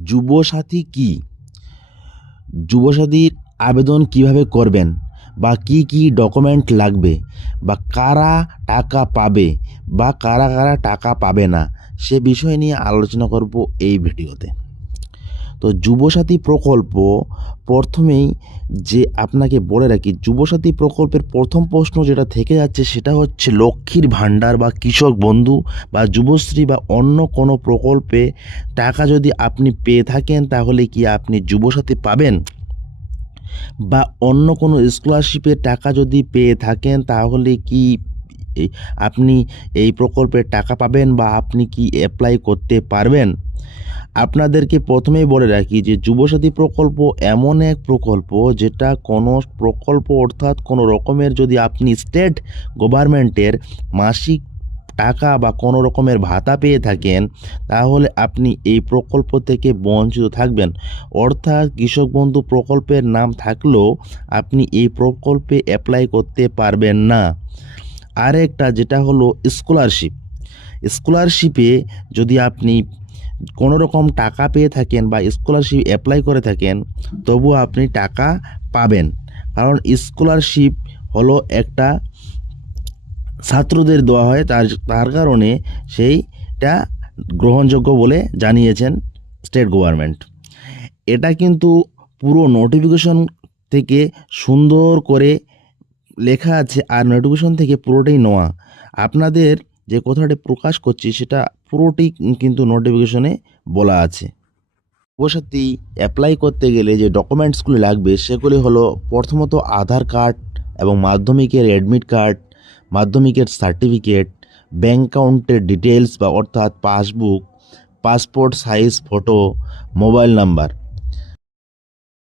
যুবসাথী কি? যুবসাথীর আবেদন কিভাবে করবেন বা কি কি ডকুমেন্ট লাগবে বা কারা টাকা পাবে বা কারা কারা টাকা পাবে না, সে বিষয় নিয়ে আলোচনা করব এই ভিডিওতে। তো যুবসাথী প্রকল্প, প্রথমেই যে আপনাকে বলে রাখি, যুবসাথী প্রকল্পের প্রথম প্রশ্ন যেটা থেকে যাচ্ছে সেটা হচ্ছে লক্ষ্মীর ভাণ্ডার বা কৃষক বন্ধু বা যুবশ্রী বা অন্য কোনো প্রকল্পে টাকা যদি আপনি পেয়ে থাকেন তাহলে কি আপনি যুবসাথী পাবেন, বা অন্য কোনো স্কলারশিপের টাকা যদি পেয়ে থাকেন তাহলে কি আপনি এই প্রকল্পের টাকা পাবেন বা আপনি কি অ্যাপ্লাই করতে পারবেন। আপনাদেরকে প্রথমেই বলে রাখি যে যুবসাথী প্রকল্প এমন এক প্রকল্প যেটা কোনো প্রকল্প অর্থাৎ কোনো রকমের যদি আপনি স্টেট গভর্নমেন্টের মাসিক টাকা বা কোনো রকমের ভাতা পেয়ে থাকেন তাহলে আপনি এই প্রকল্প থেকে বঞ্চিত থাকবেন। অর্থাৎ কৃষক বন্ধু প্রকল্পের নাম থাকলেও আপনি এই প্রকল্পে অ্যাপ্লাই করতে পারবেন না। আরেকটা যেটা হলো স্কলারশিপ। স্কলারশিপে যদি আপনি কোনো রকম টাকা পেয়ে থাকেন বা স্কলারশিপ অ্যাপ্লাই করে থাকেন তবু আপনি টাকা পাবেন, কারণ স্কলারশিপ হলো একটা ছাত্রদের দেওয়া হয়, তার কারণে সেইটা গ্রহণযোগ্য বলে জানিয়েছেন স্টেট গভর্নমেন্ট। এটা কিন্তু পুরো নোটিফিকেশন থেকে সুন্দর করে লেখা আছে, আর নোটিফিকেশন থেকে পুরোটাই নেওয়া। আপনাদের যে কথাটি প্রকাশ করছি সেটা পুরোটি কিন্তু নোটিফিকেশনে বলা আছে। যুবসাথী অ্যাপ্লাই করতে গেলে যে ডকুমেন্টসগুলি লাগবে সেগুলি হলো প্রথমত আধার কার্ড এবং মাধ্যমিকের অ্যাডমিট কার্ড, মাধ্যমিকের সার্টিফিকেট, ব্যাঙ্ক অ্যাকাউন্টের ডিটেলস বা অর্থাৎ passbook, passport size photo, mobile number.